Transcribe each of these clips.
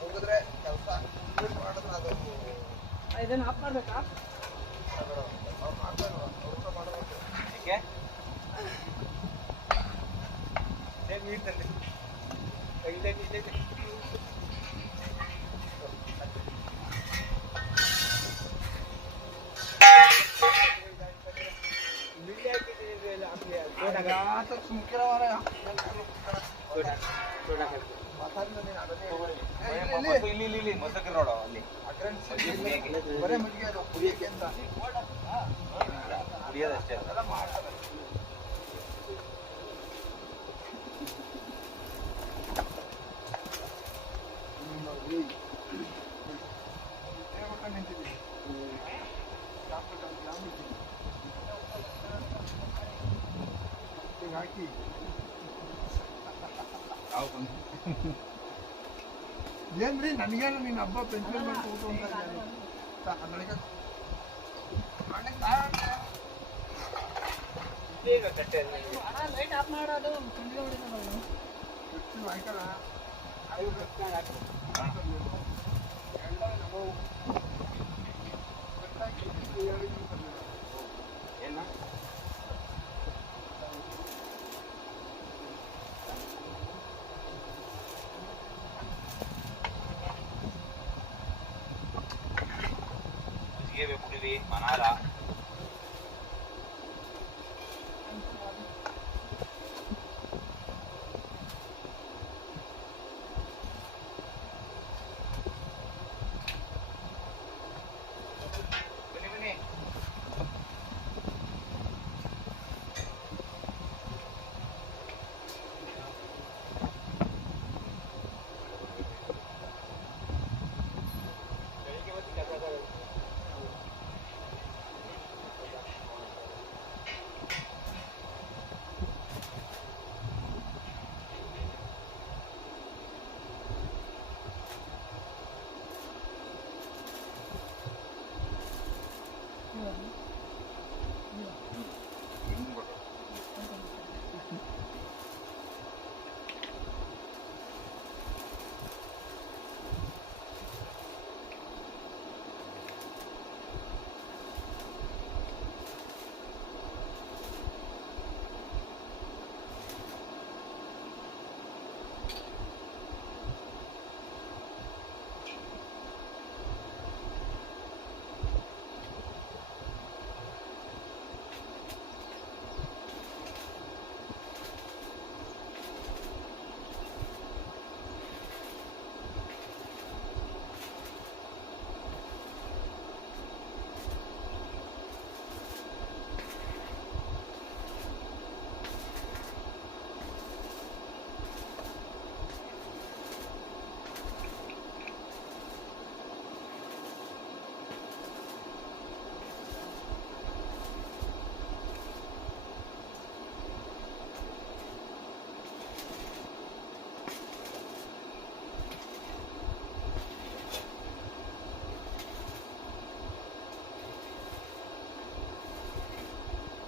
ಮುಗಿದ್ರೆ ಕೆಲಸ ಮಾಡಿದ್ರೆ ಅದು ಇದನ್ನು ಆಫ್ ಮಾಡಬೇಕಾ? ಊಟ ಮಾಡಬೇಕು. ಯಾಕೆ ನೀರಲ್ಲಿ ಇದೆ ಇಲ್ಲಿ ಮೊಸರು ನೋಡೋ ಅಲ್ಲಿ ಬರೇ ಮಜ್ಜಿಗೆ ಅದು ಕುಡಿಯಕ್ಕೆ ಅಂತ ಕುಡಿಯೋದಷ್ಟೇ. ಅದೆಲ್ಲ ಮಾಡ್ತಾರೆ. ನಿಂತಿದ್ದೀವಿ ಹಾಕಿ ಏನ್ರಿ ನನಗೇನು ನೀನು ಹಬ್ಬ ಪೆನ್ಷನ್ ಮಾಡ್ಕೊಟ್ಟು ಅಂತ ನನಗೆ ಲೈಟ್ ಆಫ್ ಮಾಡೋದು ಆಯ್ತಲ್ಲ ಏನ ಮಜ್ಜಿಗೆ ಕುಡಿವಿ ಮನಾಲ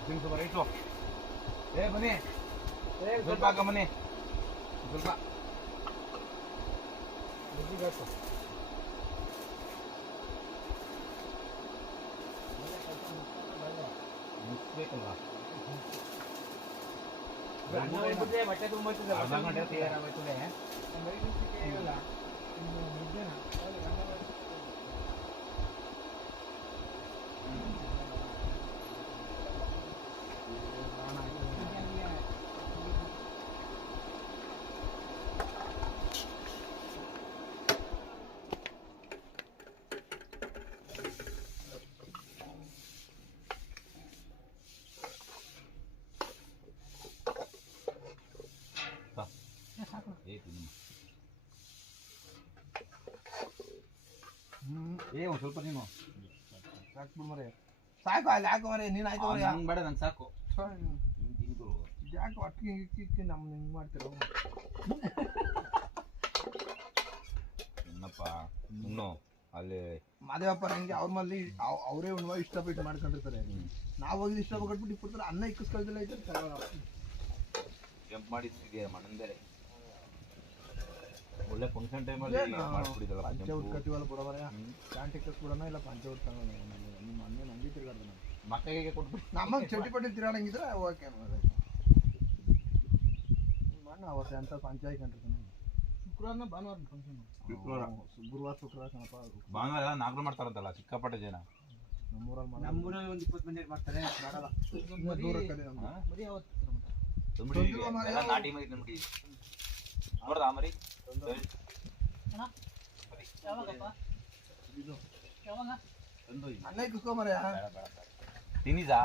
ಸ್ವಲ್ಪ ರೈಟು ಬನ್ನಿ ಸ್ವಲ್ಪ ಹಾಕ ಬನ್ನಿ ಸ್ವಲ್ಪ ಮುಗಿಸ್ಬೇಕಲ್ವಾ ಬಟ್ಟೆ ತುಂಬ ಅರ್ಧ ಗಂಟೆ ತಯಾರಾಗೋಯ್ತದೆ. ಒಂದು ಸ್ವಲ್ಪ ನೀನು ಸಾಕ್ಬಿಡು ಮರೆ ಸಾಕು ಅಲ್ಲಿ ಹಾಕೋ ಮರೆ ನೀನು ಹಾಕೋ ಮರೆ ಹಂಗೆ ಬೇಡ ನಂಗೆ ಸಾಕು ಯಾಕೆ ಒಟ್ಟಿಗೆ ಇಕ್ಕಿ ನಮ್ಮ ಹಿಂಗೆ ಮಾಡ್ತಿರೋ ಏನಪ್ಪ ಇನ್ನು ಅಲ್ಲಿ ಮಾದೇವಪ್ಪ ಹಂಗೆ ಅವ್ರ ಮಲ್ಲಿ ಅವರೇ ಒಂದು ಇಷ್ಟಪಟ್ಟು ಮಾಡ್ಕೊಂಡಿರ್ತಾರೆ. ನಾವು ಹೋಗಿ ಇಷ್ಟಪಟ್ಬಿಟ್ಟು ಇಪ್ಪತ್ತರ ಅನ್ನ ಇಕ್ಕಿಸ್ಕೊಳ್ತಿಲ್ಲ ಐತೆ ಜಂಪ್ ಮಾಡಿದ್ದಿದೆಯಾ ಮಣ್ಣಂದೇ ಒಳ್ಳೆ ಫಂಕ್ಷನ್ ಟೈಮಲ್ಲಿ ಮಾಡ್ಬಿಟ್ಟಿದ್ದಲ್ಲ ಪಂಚೆ ಉಟ್ಕೊತೀವಲ್ಲ ಬಿಡೋಬರ ಪ್ಯಾಂಟ್ ಇಕ್ಕಿಸ್ಬಿಡೋಣ ಇಲ್ಲ ಪಂಚೆ ಉಟ್ಕೊಳ್ಳೋಣ. ನಿಮ್ಮ ಅಣ್ಣ ನಂಗೆ ತಿರ್ಗಾಡ್ದ ನಾನು ಮಕ್ಕಳಿಗೆ ಕೊಟ್ಬಿಟ್ಟು ನಮಗೆ ಚಟಿಪಟ್ಟಿ ತಿರ್ಗಾಡಂಗಿದ್ರೆ ಓಕೆ ನಿಮ್ಮ ಅಣ್ಣ ಅವತ್ತೆ ಅಂತ ಪಂಚೆ ಹಾಕೊಂಡಿರ್ತಾನೆ. ಶುಕ್ರವಾರನ ಭಾನುವಾರ ಫಂಕ್ಷನ್ ಗುರುವಾರ ಶುಕ್ರವಾರ ಕಣಪ್ಪ. ಭಾನುವಾರ ಎಲ್ಲ ನಾಗರು ಮಾಡ್ತಾರಂತಲ್ಲ ಸಿಕ್ಕಾಪಟ್ಟೆ ಜನ ನಮ್ಮೂರಲ್ಲಿ ಒಂದು 20 ಮಂದಿ ಮಾಡ್ತಾರೆ. ಮಾಡಲ್ಲ ದೂರ ಕಡೆ ನಮ್ಮ ಬರೀ ಅವತ್ತು ಎಲ್ಲ ನಾಟಿ ಮರಿ ತಂದ್ಬಿಡಿ ನೋಡ್ದ ಮರಿ ಯಾವಾಗಪ್ಪ ಯಾವಾಗ ತಂದು ಅನ್ನ ಇಕ್ಕಿಸ್ಕೊಂಬರ ತಿನ್ನಿಸಾ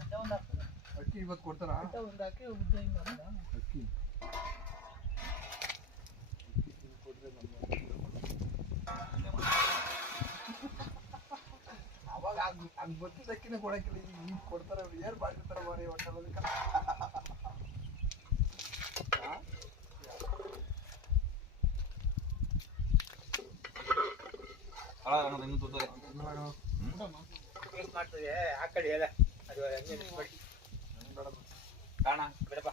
ಅಡ್ಡ ಒಂದು ಹಾಕ್ತದೆ. ಅಕ್ಕಿ ಇವತ್ತು ಕೊಡ್ತಾರ ಅಡ್ಡ ಒಂದು ಹಾಕಿ ಉದ್ದ ಹಿಂಗೆ ಮಾಡೋದಾ? ಅಕ್ಕಿ ಅವಾಗ ಹಂಗೆ ಗೊತ್ತಿದ್ದ ಅಕ್ಕಿನೇ ಕೊಡಕ್ಕಿಲ್ಲ. ಈಗ ಕೊಡ್ತಾರೆ ಅವ್ರು ಏನ್ ಮಾಡಿರ್ತಾರೆ ಮಾರಿ ಹೋಟೆಲಲ್ಲಿ. ಇನ್ನೂ ತೋರ್ತದೆ ಟೇಸ್ಟ್ ಮಾಡ್ತದೆ ಆ ಕಡೆ ಎಲ್ಲ ಅದು ಹಂಗೆ ನಿಲ್ಸ್ಬೇಡಿ. ಕಾಣ ಬಿಡಪ್ಪ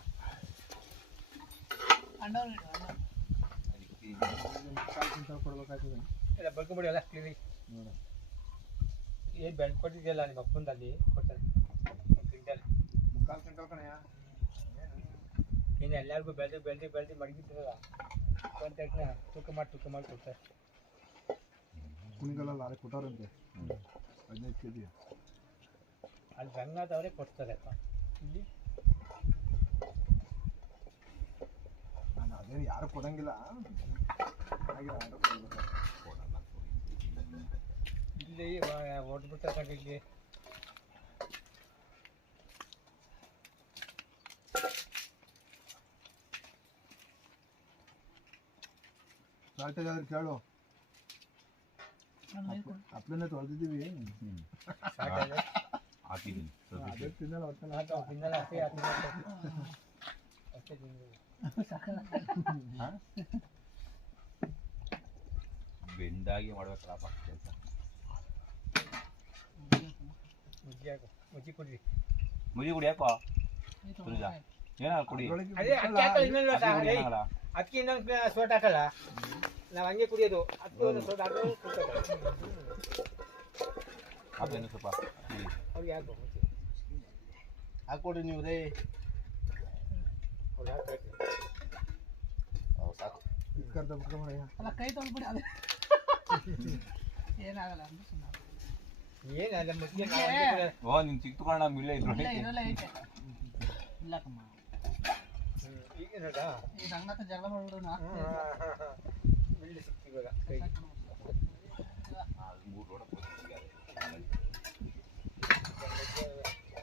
ಕೊಡ್ಬೇಕಾಗ್ತದೆ ಎಲ್ಲ ಬಳ್ಕೊಂಬಿಡಿ ಎಲ್ಲ ಕ್ಲೀನಿ. ನೋಡ ಏನು ಬೆಳ್ದು ಕೊಟ್ಟಿದೆಯಲ್ಲ ನಿಮ್ಮ ಅಪ್ಪಂದಲ್ಲಿ ಕೊಡ್ತಾರೆ ಕ್ವಿಂಟಲ್ ಮುಕ್ಕಾಲು ಕ್ವಿಂಟಲ್ ಕಣಯ್ಯ. ಇನ್ನು ಎಲ್ಲರಿಗೂ ಬೆಳೆದು ಮಡಗಿದ್ರಲ್ಲ ಒಂದು ತೂಕ ಮಾಡಿ ಕೊಡ್ತಾರೆ. ಕುಣಿಗಲ್ಲ ಅಲ್ಲಿ ಕೊಟ್ಟಾರಂತೆ 15 kg. ಅಲ್ಲಿ ರಂಗಾದವರೇ ಕೊಡ್ತಾರೆ ಅಪ್ಪ. ಇಲ್ಲಿ ನಾನು ಅದೇನು ಯಾರು ಕೊಡಂಗಿಲ್ಲ. ಹಾಗೆ ಯಾರು ಕೊಡ್ಬೇಕು. ಇಲ್ಲಿ ಹೊಡೆದ್ಬಿಡ್ತಾರೆ ಇಲ್ಲಿ. ಶಾರ್ಟೇಜ್ ಆದ್ರೆ ಕೇಳು. ಅಪ್ಲನ್ನೇ ತೊಳೆದಿದ್ದೀವಿ. ಹಾಕಿದ್ದೀನಿ ಅದೇ ತಿನ್ನಲ್ಲ ಹೊಟ್ಟೆಲ್ಲ. ತಿನ್ನಲ್ಲ ಅಷ್ಟೇ ತಿನ್ನೋದು. ಬೆಂದಾಗಿ ಮಾಡ್ಬೇಕಲ್ಲಪ್ಪ ಕೆಲಸ. ಮುಜ್ಜಿ ಕೊಡ್ರಿ. ಮುಜಿ ಕುಡಿಯಪ್ಪ ಸುರಿಜಾ ಏನಾರ ಕುಡಿ ಅದೇ ಅಕ್ಕಿ ಹಾಕಲ್ಲ ಇನ್ನೊಂದು ಅಕ್ಕಿ ಇನ್ನೊಂದು ಸೋಟ್ ಹಾಕಲ್ಲ. ನಾವು ಹಂಗೆ ಕುಡಿಯೋದು. ಅಕ್ಕಿ ಒಂದು ಸೋಟ್ ಹಾಕೋದು ಅದೇನು ಸ್ವಲ್ಪ ಅವ್ರಿಗೆ ಯಾಕೆ ಹಾಕೊಡಿ ನೀವು ರೇ. ಅವ್ರು ಯಾಕೆ ಸಾಕು ಇಕ್ಕರ್ದ ಬಿಟ್ಕೊಂಬಯ್ಯ. ಅಲ್ಲ ಕೈ ತೊಳ್ಬಿಡಿ ಅದೇ ಏನಾಗಲ್ಲ ಅಂದ್ರೆ ಏನಲ್ಲ ಮುದ್ದೆ ಓ ನಿನ್ ಚಿಕ್ಕಣ್ಣ ಮಿಲ್ಲ ಇದ್ರೊಳಗೆ ಇಲ್ಲಕ್ಕಮ್ಮ ಈಗ ನೋಡ ಈ ರಂಗನಾಥ ಜಗಳ ಮಾಡ್ಬಿಡೋಣ. ಬಿಲ್ಡಿ ಸಿಕ್ತಿ ಇವಾಗ ಕೈಗೆ.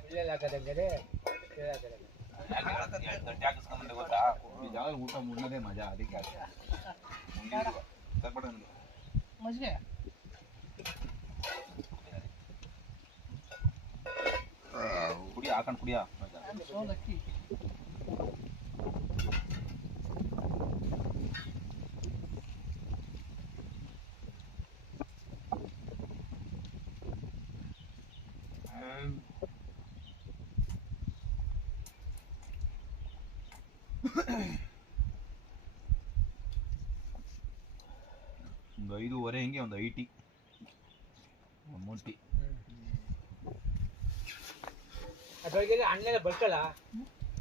ಇಲ್ಲೆಲ್ಲ ಹಾಕೋದಂಗೆ ಹಾಕಿಸ್ಕೊಂಡ್ರೆ ಗೊತ್ತಾ ಈ ಜಾಗ ಊಟ ಮುನ್ನದೇ ಮಜಾ. ಅದಕ್ಕೆ ಮಜ್ಜಿಗೆ ಕುಡಿ ಹಾಕೊಂಡು ಕುಡಿಯ ಸೋಲಕ್ಕಿ ಒಂದು 5:15 ಹಿಂಗೆ ಒಂದು ಐಟಿ ಮೊಂಟಿ ಅದ್ರೊಳಗೆ ಅಣ್ಣೆಲ್ಲ ಬಳ್ಕಲ್ಲ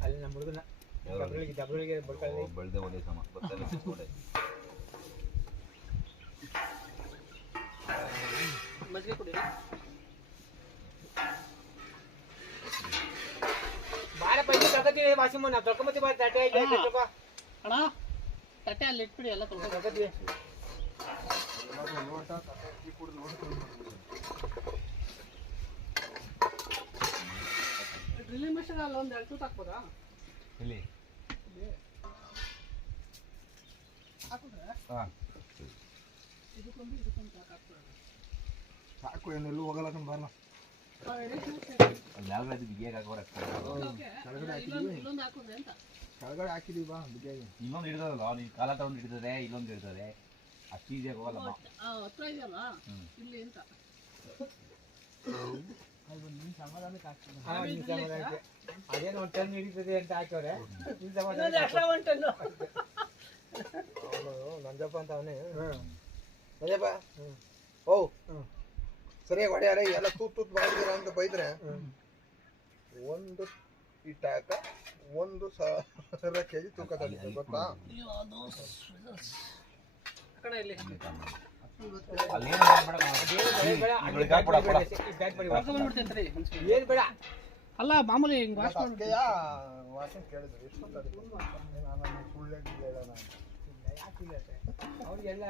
ಅಲ್ಲಿ ನಮ್ಮ ಹುಡುಗನ ಡಬ್ರೊಳಗೆ ಬಳ್ಕೊಳ್ಳಿ. ಬೆಳೆದೇ ಒಳ್ಳೆ ಸಮ ಬರ್ತದೆ ಮಜ್ಜಿಗೆ ಕುಡಿ ಬಾರ ಪೈಸೆ ತಗೋತೀವಿ ವಾಸಿಮ್ಮ ನಾವು ತೊಳ್ಕೊಂಬತ್ತಿ ಬಾರ ತಟ್ಟೆ ಅಣ್ಣ ತಟ್ಟೆ ಅಲ್ಲಿ ಇಟ್ಬಿಡಿ ಎಲ್ಲ ತೊಳ್ಕೊತೀವಿ. ಲೋಟ ಟೀ ಕುಡಿ ಲೋಟ ಡ್ರಿಲ್ಲಿಂಗ್ ಮೆಷಿನ್ ಅಲ್ಲಿ ಒಂದು 2 ತೂತು ಹಾಕ್ಬೋದಾ? ಇಲ್ಲಿ ಹಾಕಿದ್ರೆ ಹಾಂ ಇದಕ್ಕೊಂದು ಹಾಕ್ತಾರೆ. ಸಾಕು ಏನೆಲ್ಲೂ ಹೋಗಲ್ಲ ಕಣ್ ಬರಲ್ಲ. ಮ್ಯಾಲ್ಗಡೆ ಬಿಗಿಯಾಗಿ ಹಾಕೋರ ಇಲ್ಲೊಂದು ಹಾಕಿದ್ರೆ ಅಂತ ಕೆಳಗಡೆ ಹಾಕಿದೀವಿ ಬಾ ಬಿಗಿಯಾಗಿ. ಇನ್ನೊಂದು ಹಿಡಿದಲ್ಲ ನೀನು ಕಾಲ ತಗೊಂಡು ಹಿಡಿತದೆ ಇಲ್ಲೊಂದು ಹಿಡಿತದೆ ಅಷ್ಟು ಈಸಿಯಾಗಿ ಹೋಗಲ್ಲ. ಹತ್ರ ಇದೆಯಲ್ಲ ಇಲ್ಲಿ ಅಂತ ಅದೇನು ಒಂದು ಟನ್ ಹಿಡಿತದೆ ಅಂತ ಹಾಕವ್ರೆ. ನಂಜಪ್ಪ ಅಂತ ಅವನೇ ನಂಜಪ್ಪ. ಓ ಸರಿಯಾಗಿ ಹೊಡೆಯಾರೆ ಎಲ್ಲ ತೂತ್ ಮಾಡಿದಿರ ಅಂತ ಬೈದ್ರೆ ಒಂದು ಇಟ್ಟಾಕ 1,000 kg ತೂಕ ತಡಿತೆ ಗೊತ್ತಾ? ಏನ್ ಬೇಡ ಅಲ್ಲ ಮಾಮೂಲಿ ಹಿಂಗ್ ವಾಸನ್ ಕೇಳಿದ್ರು ಎಷ್ಟು ತಡಿತು ನಾನು ಸುಳ್ಳು ಹೇಳೋಣ ಅವ್ರಿಗೆಲ್ಲ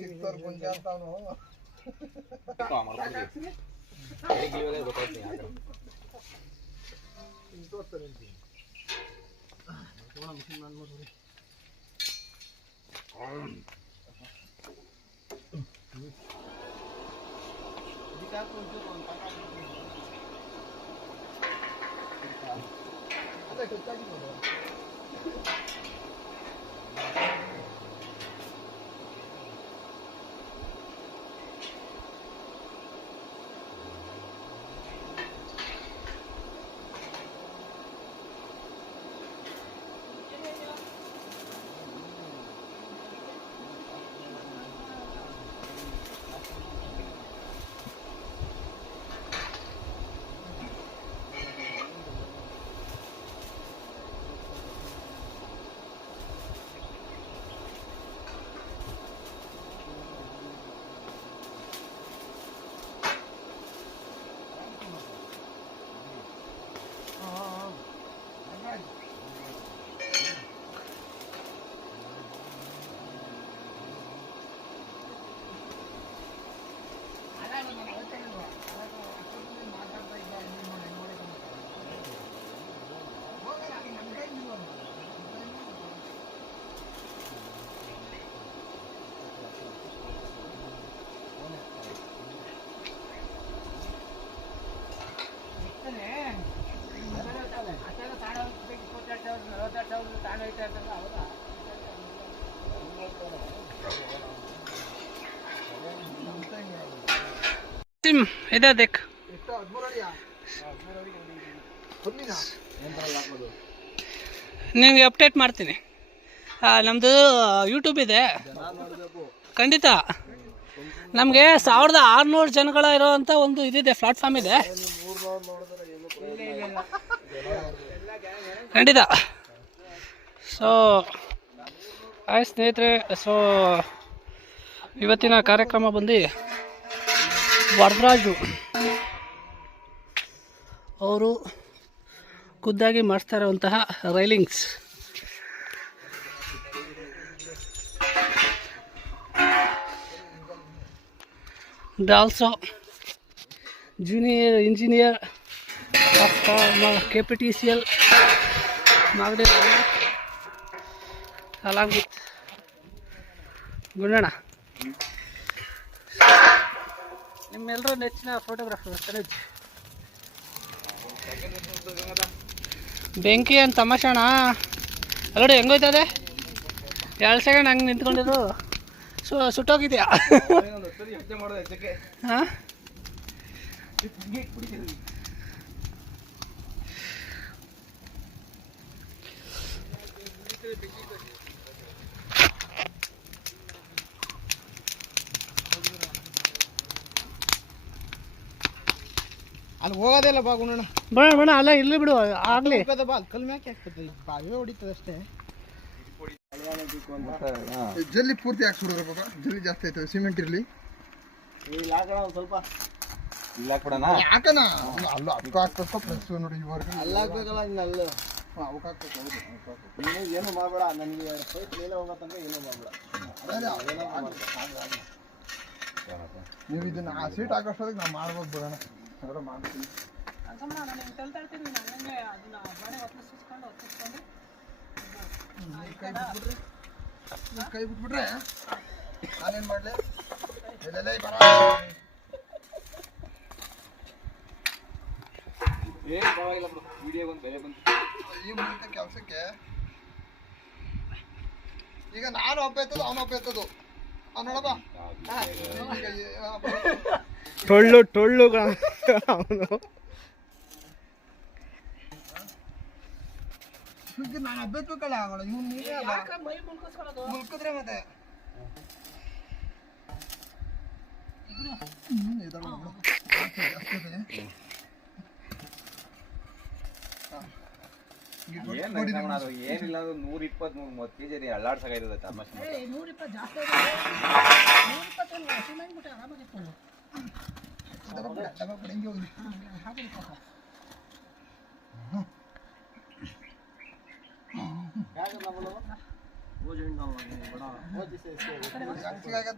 ಸಿಕ್ತವ್ರು ಗುಂಜ ಅಂತ ಅವನು ಇದೆ ದೇಖ್ ನಿಮಗೆ ಅಪ್ಡೇಟ್ ಮಾಡ್ತೀನಿ. ನಮ್ಮದು ಯೂಟ್ಯೂಬ್ ಇದೆ ಖಂಡಿತ. ನಮಗೆ 1600 ಜನಗಳ ಇರೋವಂಥ ಒಂದು ಇದಿದೆ, ಪ್ಲಾಟ್ಫಾರ್ಮ್ ಇದೆ ಖಂಡಿತ. ಸೊ ಹಾಯ್ ಸ್ನೇಹಿತರೆ, ಸೊ ಇವತ್ತಿನ ಕಾರ್ಯಕ್ರಮ ಬಂದು ವರದರಾಜು ಅವರು ಖುದ್ದಾಗಿ ಮಾಡಿಸ್ತಾ ಇರುವಂತಹ railings. Also junior engineer of KPTCL Magadi along with Gundanna, ನಿಮ್ಮೆಲ್ಲರೂ ನೆಚ್ಚಿನ ಫೋಟೋಗ್ರಾಫರ್ ತನುಜ್. ಬೆಂಕಿ ಅಂತ ತಮಾಷಣ ಅಲ್ಲೋಡಿ ಹೆಂಗೋಯ್ತದೆ, 2 ಸೆಕೆಂಡ್ ಹಂಗೆ ನಿಂತ್ಕೊಂಡಿರು ಸುಟ್ಟೋಗಿದ್ಯಾ? ಹಾಂ ಅಲ್ಲಿ ಹೋಗೋದಿಲ್ಲ ಬಾ ಗುಣಣ್ಣ. ಬೇಡ ಬೇಡ ಅಲ್ಲ ಇಲ್ಲಿ ಬಿಡು ಆಗಲಿ. ಬಾ ಕಲ್ ಮ್ಯಾಕೆ ಆಗ್ತದೆ, ಬಾವೇ ಹೊಡಿತದೆ ಅಷ್ಟೇ. ಜಲ್ಲಿ ಪೂರ್ತಿ ಹಾಕ್ಸ್ಬಿಡ್ರೆ ಬಾಬಾ, ಜಲ್ಲಿ ಜಾಸ್ತಿ ಆಯ್ತದೆ. ಸಿಮೆಂಟ್ ಇರಲಿ ಸ್ವಲ್ಪ ಇಲ್ಲ ಹಾಕ್ಬಿಡೋಣ. ಯಾಕನ ಅಲ್ಲ ಅದಕ್ಕೆ ಹಾಕ್ಬೇಕು ಪ್ಲಸ್ ನೋಡಿ ಇವಾಗ ಅಲ್ಲ ಹಾಕ್ಬೇಕಲ್ಲ ಇನ್ನು ಅಲ್ಲ ಅವಕ್ಕೆ ಹಾಕ್ಬೇಕು. ಹೌದು ನೀನು ಏನು ಮಾಡಬೇಡ, ನನಗೆ ಫೈಟ್ ಮೇಲೆ ಹೋಗತ್ತಂಗ ಏನೂ ಮಾಡಬೇಡ. ನೀವು ಇದನ್ನ ಆ ಸೀಟ್ ಹಾಕೋಷ್ಟೊತ್ತಿಗೆ ನಾವು ಮಾಡ್ಬೋದು ಬಿಡೋಣ. ಅದರ ಮಾಡ್ತೀವಿ ಕೈ ಬಿಟ್ಬಿಟ್ರೆ ನಾನೇನು ಮಾಡಲಿ? ಎಲ್ಲೆಲ್ಲ ಬರ ಏನು ಪರವಾಗಿಲ್ಲ ಬಿಡು, ವಿಡಿಯೋಗೊಂದು ಬೆಲೆ ಬಂತು. ಈ ಮೂಲಕ ಕೆಲಸಕ್ಕೆ ಈಗ ನಾನು ಒಬ್ಬ ಎತ್ತದು ಅವನು ಒಬ್ಬ ಎತ್ತದು ನೋಡಪ್ಪ ಟೊಳ್ಳು ಟೊಳ್ಳು ಅವನು ನಾನು ಒಬ್ಬ ಎತ್ತಬೇಕಲ್ಲ ಆಗೋಣ ಇವ್ನು ನೀವೇ ಮುಲ್ಕಿದ್ರೆ ಮತ್ತೆ ಏನಿಲ್ಲ 120-130 ಕೆಜಿ ಅಲ್ಲಾಡ್ಸಾಗೈತದೆ ತಮಾಷೆ. 120 ಜಾಸ್ತಿ 120 ಸಿಮೆಂಟ್ ಬಿಟ್ಟು ಆರಾಮಾಗಿತ್ತು.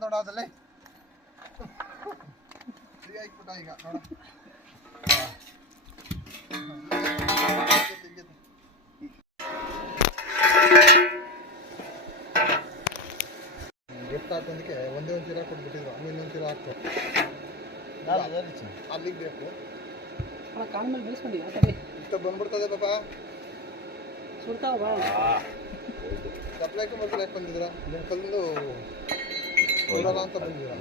ನೋಡ ಅದಲ್ಲೇ ಸಿಗಾಕ್ಬಿಟ್ಟ ಈಗ ನೋಡ ಎಷ್ಟಾಗ್ತಂದಕ್ಕೆ ಒಂದೇ ಒಂದು ಚೀಲ ಕೊಟ್ಬಿಟ್ಟಿದ್ರು ಆಮೇಲೆ ಇನ್ನೊಂದು ಚೀಲ ಹಾಕ್ತು ಅಲ್ಲಿಗೆ ಬೇಕು ಕಾಲ ಮೇಲೆ ಬೀಸ್ಕೊಂಡು ಆ ಕಡೆ ಇಷ್ಟ ಬಂದ್ಬಿಡ್ತದೆ ಪಾಪ ಸುಡ್ತಾವ ಸಪ್ಲೈಕ್ಕೆ ಮೊದಲು ಯಾಕೆ ಬಂದಿದ್ರ ನಿಮ್ಮ ಕಲ್ಲು ಕೊಡಲ್ಲ ಅಂತ ಬಂದಿದ್ರ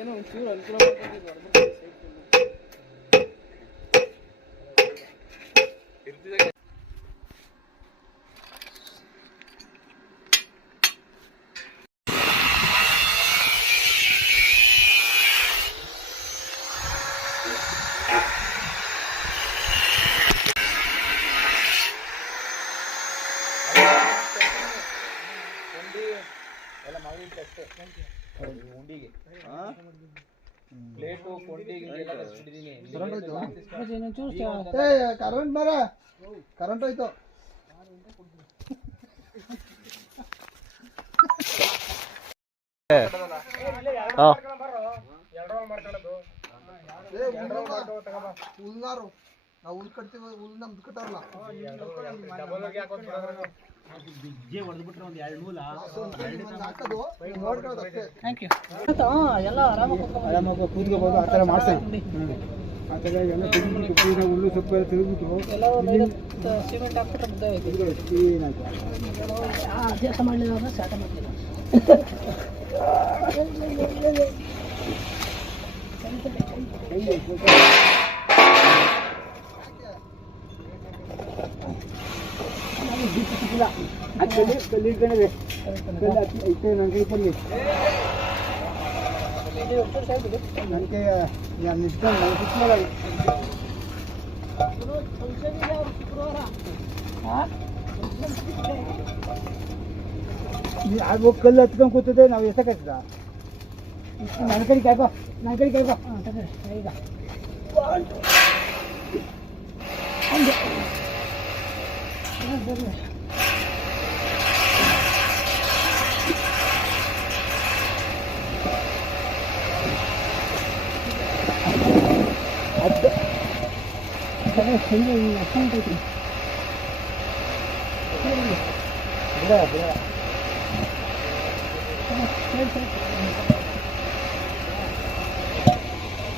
ಏನೋ ಒಂಚೂರು ಅನುಕೂಲ ಉಂಡಿಗೆ ಪ್ಲೇಟು ಕೊಂಡಿಗೆ ಕರೆಂಟ್ ಮರ ಕರೆಂಟ್ ಹೋಯ್ತು ಹುಲ್ನಾರು ನಾವು ಹುಲ್ ಕಟ್ತೀವಿ ಹುಲ್ ನಮ್ದು ಕಟ್ಟಲ್ಲ ಥ್ಯಾಂಕ್ ಯು ಎಲ್ಲ ಆರಾಮಾಗಿ ಕೂತ್ಕೋಬೋದು ಆ ಥರ ಮಾಡ್ತೀವಿ ಆ ಥರ ಎಲ್ಲ ತೆಗೆದ್ಬಿಟ್ಟು ಹುಲ್ಲು ಸೊಪ್ಪು ಎಲ್ಲ ತೆಗೆದ್ಬಿಟ್ಟು ಎಲ್ಲ ಸಿಮೆಂಟ್ ಹಾಕ್ಬಿಟ್ರೆ ಮುದ್ದೆ ಹೋಯ್ತು. ಅಭ್ಯಾಸ ಮಾಡಲಿಲ್ಲ ಅಂದ್ರೆ ಸ್ಟಾರ್ಟ ಮಾಡಲಿಲ್ಲ. ನನಗೆ ನಿಂತ್ಕೊಂಡು ಅದು ಕಲ್ಲು ಹತ್ಕೊಂಡು ಕೂತಿದ್ದೆ ನಾವು ಎಷ್ಟಕ್ಕಾಗ್ತದ ನನ್ನ ಕಡೆ ಕಾಯ್ಕೋ ನನ್ನ ಕಡೆ ಕಾಯ್ಕೋ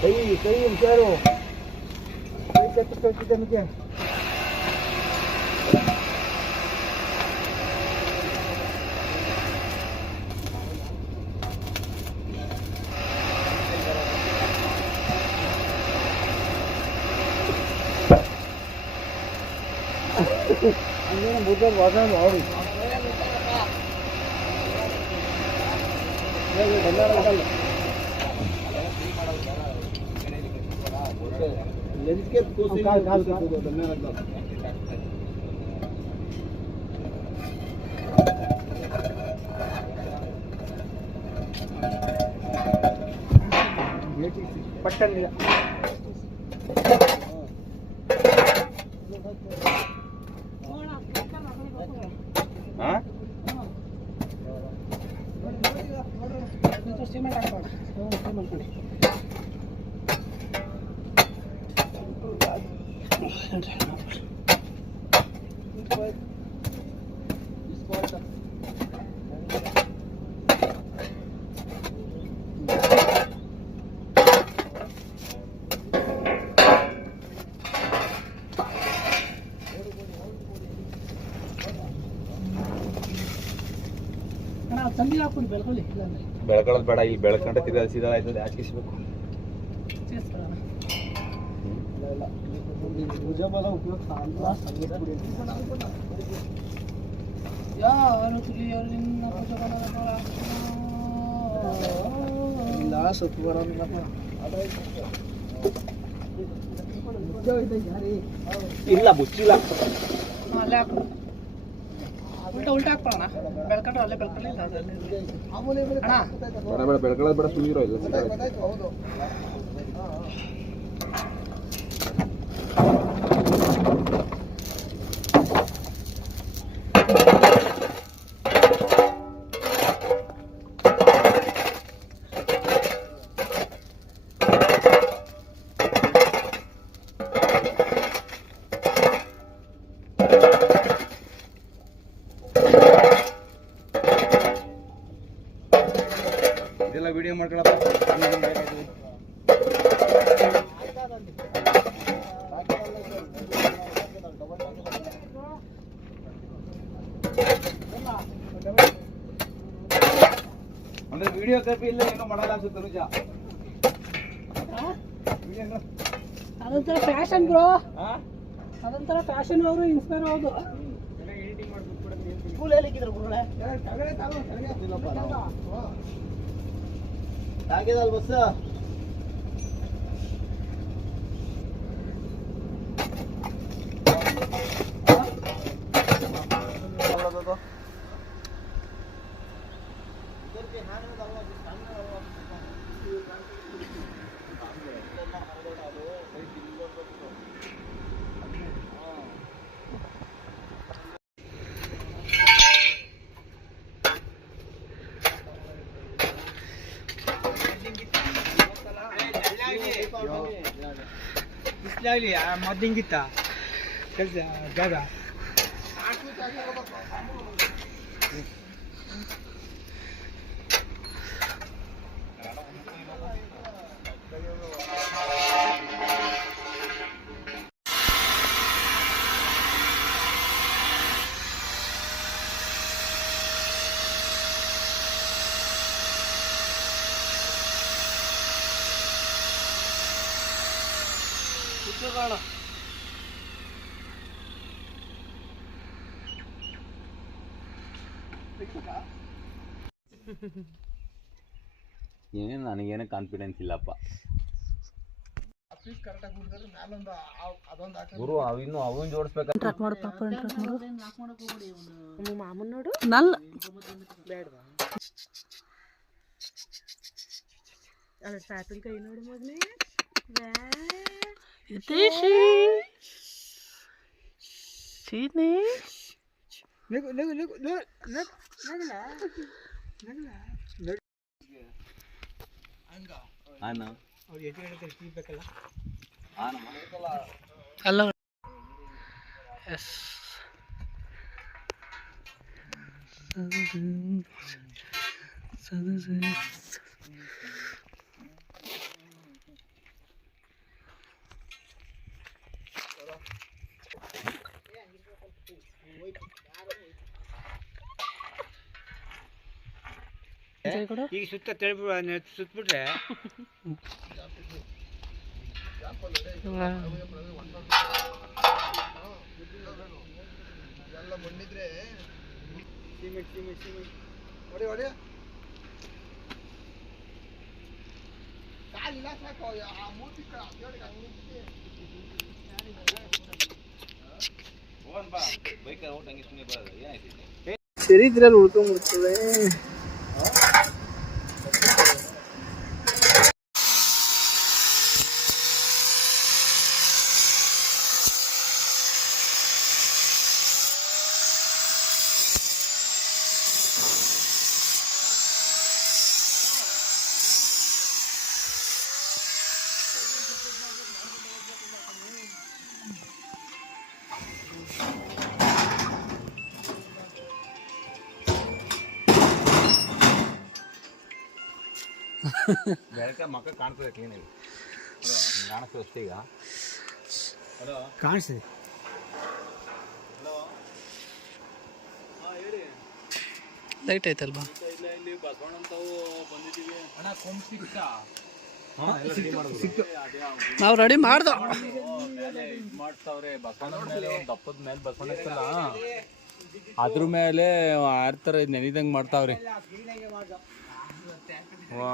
ಈಗ ಕೈ ಹುಷಾರು ಕೈ ಕಟ್ಟಿಸ್ಕೊಳ್ತಿದ್ದೆ ನಮಗೆ ಹಂಗೇನು ಮುದ್ದೆ ವಾದ ಅವರು ಪಟ್ಟಣಿಲ್ಲ ಸಿಮೆಂಟ್ ಹಾಕೋಣ ಸಿಮೆಂಟ್ ಮಾಡಿ ನೀರು ಹಾಕ್ಬಿಡಿ ಬೆಳ್ಕೊಳ್ಳಿ ಇಲ್ಲಾಂದ್ರೆ ಬೆಳ್ಕೊಳ್ಳೋದು ಬೇಡ, ಇಲ್ಲಿ ಬೆಳ್ಕೊಂಡ್ರೆ ತಿರ್ಗಾ ಸೀದಾ ಆಯ್ತದೆ, ಹಾಕಿಸ್ಬೇಕು. ಸೇರಿಸ್ಕೊಳ್ಳೋಣ. ಯಾರು ತುಳಿಯರು ನಿನ್ನ ಭುಜಬಲದ ಇಲ್ಲ ಮುಚ್ಚಿಲ್ಲ. ಅಲ್ಲೇ ಹಾಕು, ಉಲ್ಟಾ ಹಾಕ್ಕೊಳ್ಳೋಣ. ಬೆಳ್ಕೊಂಡ್ರೆ ಅಲ್ಲೇ ಬೆಳ್ಕೊಳ್ಳಿ, ಇಲ್ಲ ಅದಲ್ಲೇ ಅಣ್ಣ. ಬೇಡ ಬೆಳ್ಕೊಳ್ಳೋದು ಬೇಡ, ಸುಳಿರೋ ಇಲ್ಲ. ಇದೆಲ್ಲ ವಿಡಿಯೋ ಮಾಡ್ಕೊಳಪ್ಪ. ಅಂದ್ರೆ ವಿಡಿಯೋ ಕಾಪಿ ಇಲ್ಲ ಏನೋ ಮಾಡಲ್ಲ ಅನ್ಸುತ್ತೆ ನಿಜ. ಅದೊಂಥರ ಫ್ಯಾಷನ್ ಬ್ರೋ, ಅದೊಂಥರ ಫ್ಯಾಷನ್. ಅವರು ಇನ್ಸ್ಪೈರ್ ಹೌದು. ಬಸ್ ಮದ್ದಿಂಗಿತ್ತ ಕೆಲಸ ಜಾಗ ಏನೇನು ನನಗೇನು ಕಾನ್ಫಿಡೆನ್ಸ್ ಇಲ್ಲಪ್ಪ ಗುರು. ಅವಿನ್ನು ಅವನ್ ಜೋಡಿಸ್ಬೇಕು. ನಲ್ಲ ಕೈ ನೋಡು ಮಗನೇ. ಸೀನೆ ಅಲ್ಲ. ಎಸ್ ಈಗ ಸುತ್ತ ಸುತ್ತಬಿಟ್ರೆ ಎಲ್ಲ ಮಣ್ಣಿದ್ರೆ ಸಿಮೆಂಟ್ ಸಿಮೆಂಟ್ ಸಿಮೆಂಟ್ ಹೊಡಿ ಹೊಡಿ ಕಾಲಿಲ್ಲ ಸಾಕು ಆ ಮೂತಿ ಚರಿತ್ರೆಯಲ್ಲಿ ಉಳ್ಕೊಂಡ್ಬಿಡ್ತದೆ. ಬೆಳಕ ಮಕ್ಕ ಕಾಣ್ತದೆ ಕ್ಲೀನಾಗಿ ಕಾಣಿಸ್ತದೆ ಅಷ್ಟೇ. ಈಗ ಕಾಣಿಸ್ತದೆ. ಲೈಟ್ ಐತಲ್ವಾ? ನಾವು ರೆಡಿ ಮಾಡ್ದೋ ಮಾಡ್ತಾವ್ರೆ ಬಸವಣ್ಣ ಮೇಲೆ ಒಂದು ದಪ್ಪದ ಮೇಲೆ ಬಸವಣ್ಣ ಇತ್ತಲ್ಲ ಅದ್ರ ಮೇಲೆ ಆಡ್ತಾರೆ ನೆನಿದಂಗೆ ಮಾಡ್ತಾವ್ರೆ. ವಾ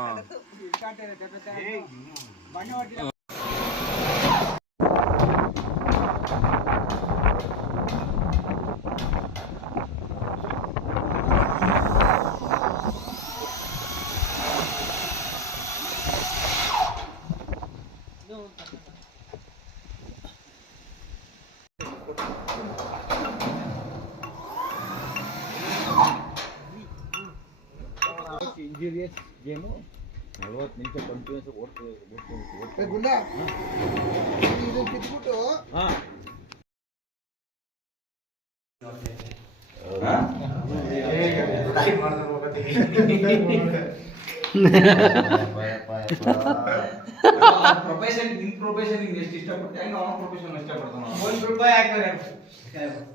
ಇಂಜೀರಿಯಸ್ ಗೇಮು 40 ನಿಮಿಷ ಕಂಟಿನ್ಯೂಸ್ ಓಡ್ತೀವಿ. ಗುಂಡ ಇದನ್ನ ಕಿತ್ಬಿಟ್ಟು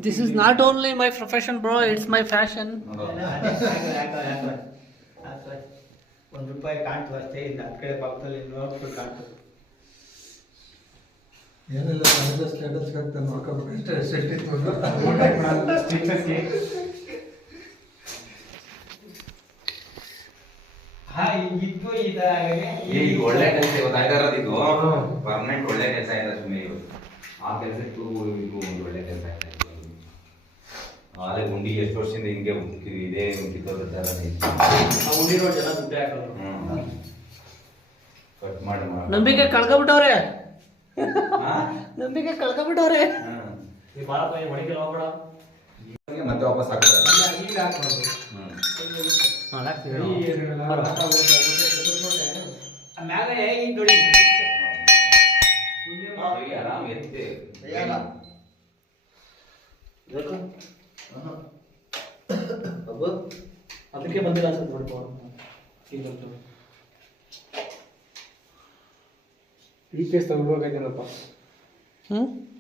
this is not only my profession bro, it's my fashion. ₹1 ಕಾಣ್ತದೆ ಅಷ್ಟೇ. ಇಲ್ಲ ಆ ಕಡೆ ಪಕ್ಕದಲ್ಲಿ ನೋಡ್ಬಿಟ್ಟು ಕಾಣ್ತದೆ. ಏನೆಲ್ಲ ಸ್ಟೇಟಸ್ ಹಾಕ್ತಾರೆ ನೋಡ್ಕೊಬೇಕು. ಎಷ್ಟಿತ್ತು ಇದ್ದು ಇದು ಒಳ್ಳೆ ಕೆಲಸ ಇವತ್ತು ಆಯ್ತಾರದು. ಇದು ಪರ್ಮನೆಂಟ್ ಒಳ್ಳೆ ಕೆಲಸ ಆಯ್ತಾ ಸುಮ್ಮನೆ ಇವರು ಆ ಕೆಲಸಕ್ಕೂ ಇದು ಒಂದು ಒಳ್ಳೆ ಕೆಲಸ ಆಯ್ತಾ. ಆದ್ರೆ ಗುಂಡಿ ಎಷ್ಟು ವರ್ಷದಿಂದ ಹಿಂಗೆ ಇದೇ ಕಿತ್ತೋದ ಥರ ಉಂಡಿರೋ ಜನ ದುಡ್ಡು ಹಾಕೋದು. ಕಟ್ ಮಾಡಿ ನಂಬಿಕೆ ಕಳ್ಕೊಬಿಟ್ಟವ್ರೆ, ನಂಬಿಕೆ ಕಳ್ಕೊಬಿಟ್ಟವ್ರೆ. ಮತ್ತೆ ವಾಪಸ್ ಹಾಕ್ತಾರೆ. ಆರಾಮ್ ಎತ್ತೆ ಅದಕ್ಕೆ ಬಂದಿಲ್ಲ ಅನ್ಸುತ್ತೆ ನೋಡಿ. ಈ ಪೇಸ್ ತಗೋಬೇಕಾಯ್ತೇನಪ್ಪ.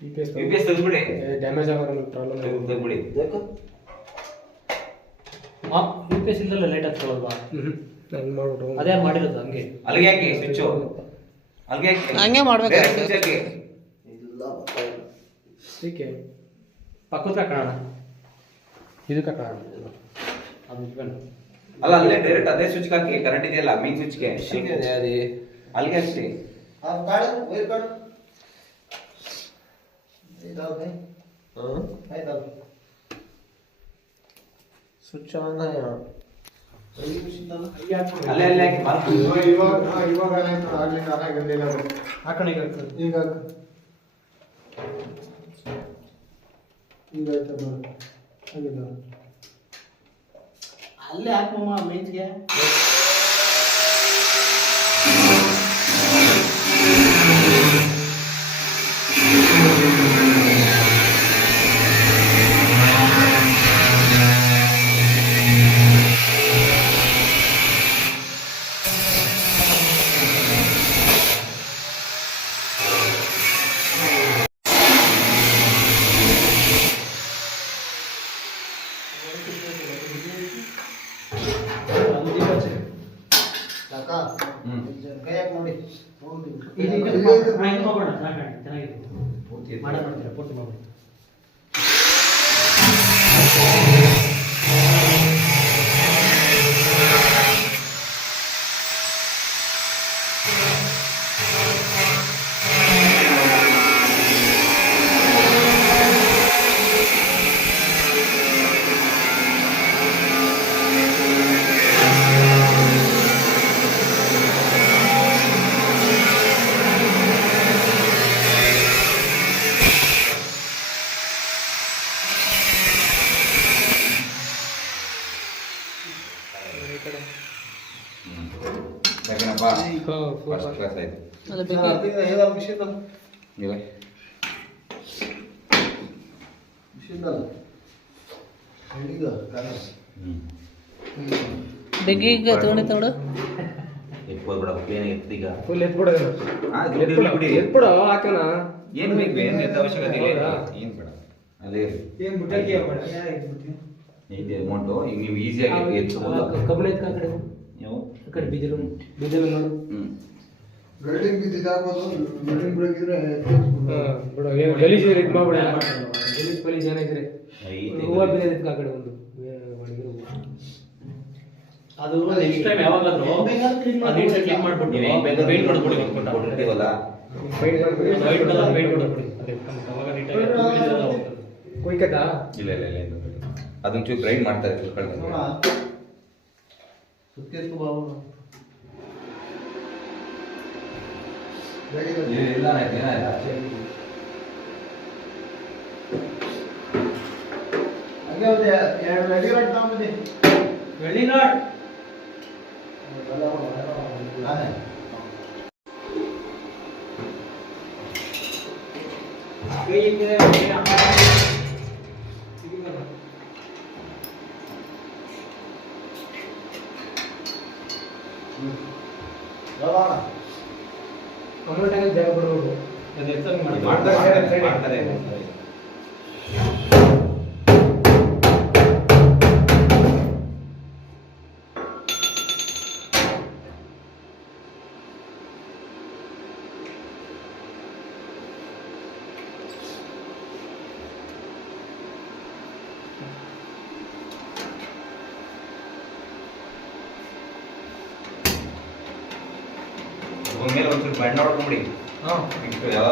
ಈ ಪೇಸ್ ತೆಗ್ದ್ಬಿಡಿ, ಡ್ಯಾಮೇಜ್ ಆಗೋ ಪ್ರಾಬ್ಲಮ್ ತೆಗ್ದ್ಬಿಡಿ. ಈ ಪೇಸ್ ಇಲ್ಲಲ್ಲ ಲೇಟ್ ಆಗ್ತವಲ್ವಾ? ಹಂಗೆ ಮಾಡ್ಬಿಟ್ಟು ಅದೇ ಮಾಡಿರೋದು ಹಂಗೆ. ಅಲ್ಲಿಗೆ ಹಾಕಿ ಸ್ವಿಚ್ಚು, ಅಲ್ಲಿಗೆ ಹಾಕಿ ಹಂಗೆ ಮಾಡ್ಬೇಕು. ಸ್ವಿಚ್ ಹಾಕಿ. ಟೀಕೆ ಪಕ್ಕದ ಕಾಣ, ಇದಕ್ಕೆ ಕಾಣ ಅದು ಇಟ್ಕೊಂಡು ಅಲ್ಲ ಅಲ್ಲೇ ಡೈರೆಕ್ಟ್ ಅದೇ ಸ್ವಿಚ್ ಹಾಕಿ. ಕರೆಂಟ್ ಇದೆಯಲ್ಲ ಮೇನ್ ಸ್ವಿಚ್ಗೆ ಅಲ್ಲಿಗೆ ಹಾಕಿ. ಸ್ವಿಚ್ ಆನ್ ಅಲ್ಲೇ ಅಲ್ಲೇ ಹಾಕಿ ಮಾರ್ಕ್. ಇವಾಗ ಆಗ್ಲಿಲ್ಲ ಹಾಕೋಣ ಈಗ ಈಗ ಈಗ ಆಯ್ತಾ ಹಾಗಿಲ್ಲ ಅಲ್ಲೇ ಹಾಕಮ್ಮ ಮೇಜ್ಗೆ. ನೋಡಿ ಚೆನ್ನಾಗಿದೆ ಮಾಡ್ತೀರಾ ಪೂರ್ತಿ ಮಾಡ್ಬಿಡಿ. ಫಸ್ಟ್ ಕ್ಲಾಸ್ ಆಯ್ತು. ಅದು ಬೇಕು. ಬೆಗ್ಗಿ ಈಗ ತಗೊಂಡು ಎತ್ಕೊಳ್ಬೇಡ, ಪ್ಲೇನ್ ಎತ್ತೀಗ. ಫುಲ್ ಎತ್ಬಿಡೋದು. ಎತ್ಬಿಡೋ ಹಾಕೋಣ. ಏನು ಬೇಕು, ಏನು ಎತ್ತ ಅವಶ್ಯಕತೆ ಇಲ್ಲ. ಏನು ಬೇಡ, ಅದೇ ಏನು ಮುಟ್ಟಕ್ಕೆ ಬೇಡ. ಐತೆ ಅಮೌಂಟು. ಈಗ ನೀವು ಈಸಿಯಾಗಿ ಹೆಚ್ಚಬಹುದು. ಕಬ್ಬಣ ಆ ಕಡೆ ನೀವು ಆ ಕಡೆ ಬೀಜರು ನೋಡು. ಗರ್ಡಿಂಗ್ ಬಿದ್ದಿದ್ದಾಗೋದು ಗರ್ಡಿಂಗ್ ಬಿಡೋಗಿದ್ರೆ ಬಿಡು ಏನು ಗಲೀಜು ಇದು ಮಾಡ್ಬಿಡ ಗಲೀಜು ಏನಾಗಿದ್ರೆ ಹೂವು ಬಿದ್ದೈತೆ ಆ ಕಡೆ ಒಂದು ಅದು ನೆಕ್ಸ್ಟ್ ಟೈಮ್ ಯಾವಾಗಾದ್ರೂ ಕ್ಲೀನ್ ಮಾಡ್ಬಿಟ್ಟು ಪೇಂಟ್ ಹೊಡ್ಬಿಡಿ ಕೊಟ್ಟಿರ್ತೀವಲ್ಲ ವೈಟ್ ಕಲರ್ ಪೇಂಟ್ ಹೊಡ್ಬಿಡಿ ಅವಾಗ ನೀಟಾಗಿ ಕೊಯ್ಕತ್ತಾ ಇಲ್ಲ ಇಲ್ಲ ಇಲ್ಲ ಇಲ್ಲ ಅದನ್ನ ಚೂರು ಗ್ರೈಂಡ್ ಮಾಡ್ತಾರೆ ತಿಳ್ಕೊಳ್ಬೇಕು. ಇಲ್ಲ ಹಂಗೆ ಒಂದು 2 ರೆಡಿ ರಾಡ್ ತಗೊಂಬಂದಿ. ರೆಡಿ ನಾಟ್ ನಾನೇ ಕೈಗೆ ಅಮೌಂಟ್ ಜಾಗ ಕೊಡಬೇಕು. ಮಾಡ್ತಾರೆ. ಮೇಲೆ ಒಂಚೂರು ಬಣ್ಣ ಹೊಡ್ಕೊಂಬಿಡಿ. ಇಷ್ಟು ಯಾವ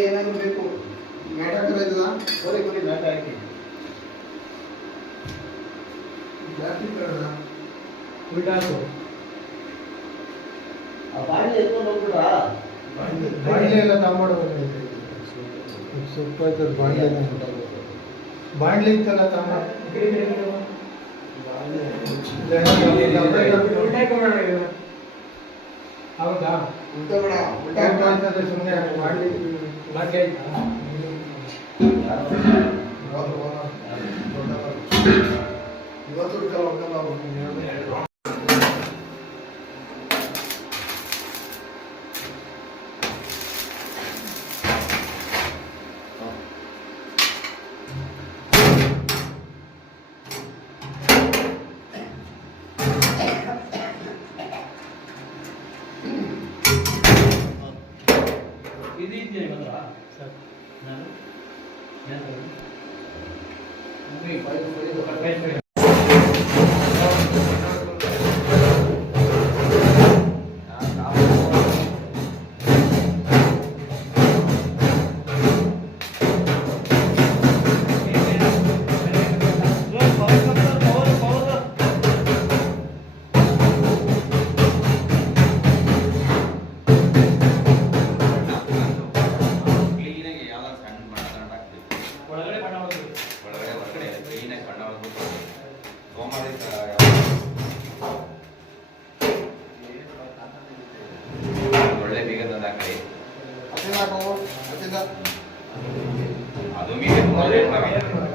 ಏನಾದ್ರು ಬೇಕು ಮ್ಯಾಟ್ ಹಾಕಿರೋದಿಲ್ಲ ಕೊಡಿ ಮ್ಯಾಟ್ ಹಾಕಿ ಬಾಂಡ್ಲಿ ಎಲ್ಲ ತಗೊಂಡ್ಬರ್ಬೇಕು ಸೂಪರ್ ಆಯ್ತದ ಬಾಂಡ್ಲಿ ಇತ್ತಲ್ಲ ತಮ್ಮ ಹೌದಾ ಉಲ್ಟಾ ಬೇಡ ಉಲ್ಟಾ ಮಾಡ್ತಾರೆ ಸುಮ್ಮನೆ ಬಾಂಡ್ಲಿ ಬಾಂಡ್ಲಿ ಇವತ್ತು ಒಳ್ಳೆ ಬೀಗ ತಂದಾಕಿ ಅದು ಅದು ಮೀನು